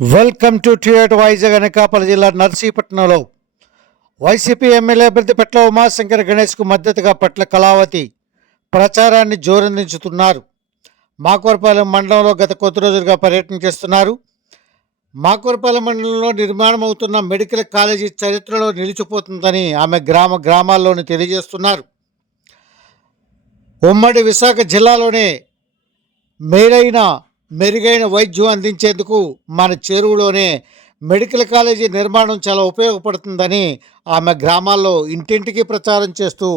Welcome to టియేట్ వైజాగ్ అనకాపల్లి జిల్లా నర్సీపట్నంలో. వైసీపీ ఎమ్మెల్యే అభ్యర్థి పట్ల ఉమాశంకర్ గణేష్కు మద్దతుగా పట్ల కళావతి ప్రచారాన్ని జోరందించుతున్నారు. మాకూరపాలెం మండలంలో గత కొద్ది రోజులుగా పర్యటన చేస్తున్నారు. మాకూరపాలెం మండలంలో నిర్మాణం అవుతున్న మెడికల్ కాలేజీ చరిత్రలో నిలిచిపోతుందని ఆమె గ్రామ గ్రామాల్లోని తెలియజేస్తున్నారు. ఉమ్మడి విశాఖ జిల్లాలోనే మేలైన మెరుగైన వైద్యం అందించేందుకు మన చెరువులోనే మెడికల్ కాలేజీ నిర్మాణం చాలా ఉపయోగపడుతుందని ఆమె గ్రామాల్లో ఇంటింటికి ప్రచారం చేస్తూ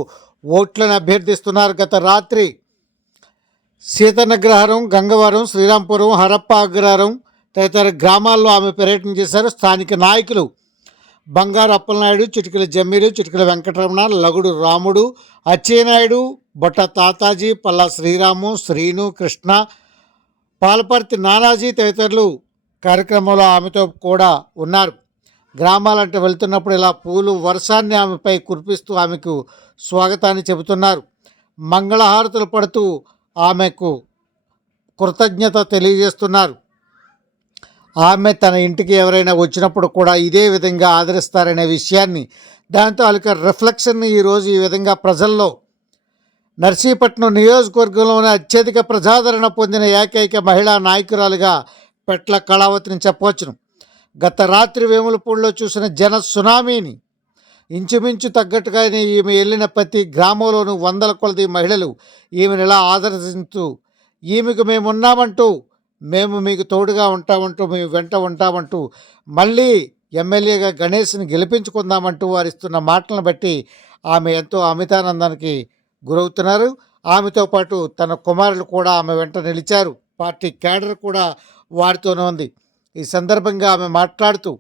ఓట్లను అభ్యర్థిస్తున్నారు. గత రాత్రి సీతనగ్రహారం గంగవరం శ్రీరాంపురం హరప్ప అగ్రహారం తదితర గ్రామాల్లో ఆమె పర్యటన చేశారు. స్థానిక నాయకులు బంగారు అప్పలనాయుడు చిటికల జమ్మీలు చిటికల వెంకటరమణ లగుడు రాముడు అచ్చేనాయుడు బొట్ట తాతాజీ పల్లా శ్రీరాము శ్రీను కృష్ణ పాల్పర్తి నానాజీ తదితరులు కార్యక్రమంలో ఆమెతో కూడా ఉన్నారు. గ్రామాలంటే వెళ్తున్నప్పుడు ఇలా పూలు వర్షాన్ని ఆమెపై కురిపిస్తూ ఆమెకు స్వాగతాన్ని చెబుతున్నారు. మంగళహారతులు పడుతూ ఆమెకు కృతజ్ఞత తెలియజేస్తున్నారు. ఆమె తన ఇంటికి ఎవరైనా వచ్చినప్పుడు కూడా ఇదే విధంగా ఆదరిస్తారనే విషయాన్ని దాంతో వాళ్ళకి రిఫ్లెక్షన్ని ఈరోజు ఈ విధంగా ప్రజల్లో నర్సీపట్నం నియోజకవర్గంలోనే అత్యధిక ప్రజాదరణ పొందిన ఏకైక మహిళా నాయకురాలుగా పెట్ల కళావతిని చెప్పవచ్చును. గత రాత్రి వేములపూడిలో చూసిన జన సునామీని ఇంచుమించు తగ్గట్టుగానే ఈమె వెళ్ళిన ప్రతి గ్రామంలోనూ వందల కొలది మహిళలు ఈమెను ఇలా ఆదర్శిస్తూ ఈమెకు మేము ఉన్నామంటూ మేము మీకు తోడుగా ఉంటామంటూ మేము వెంట ఉంటామంటూ మళ్ళీ ఎమ్మెల్యేగా గణేష్ని గెలిపించుకుందామంటూ వారిస్తున్న మాటలను బట్టి ఆమె ఎంతో అమితానందానికి గురవుతున్నారు. ఆమెతో పాటు తన కుమారులు కూడా ఆమె వెంట నిలిచారు. పార్టీ క్యాడర్ కూడా వారితోనే ఉంది. ఈ సందర్భంగా ఆమె మాట్లాడుతూ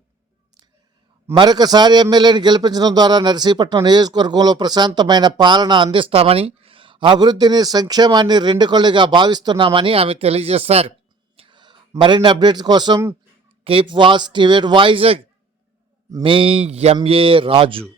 మరొకసారి ఎమ్మెల్యేని గెలిపించడం ద్వారా నర్సీపట్నం నియోజకవర్గంలో ప్రశాంతమైన పాలన అందిస్తామని అభివృద్ధిని సంక్షేమాన్ని రెండు కళ్ళుగా భావిస్తున్నామని ఆమె తెలియజేశారు. మరిన్ని అప్డేట్స్ కోసం కీప్ వాస్ టీవీ వైజాగ్ మీ ఎంఏ రాజు.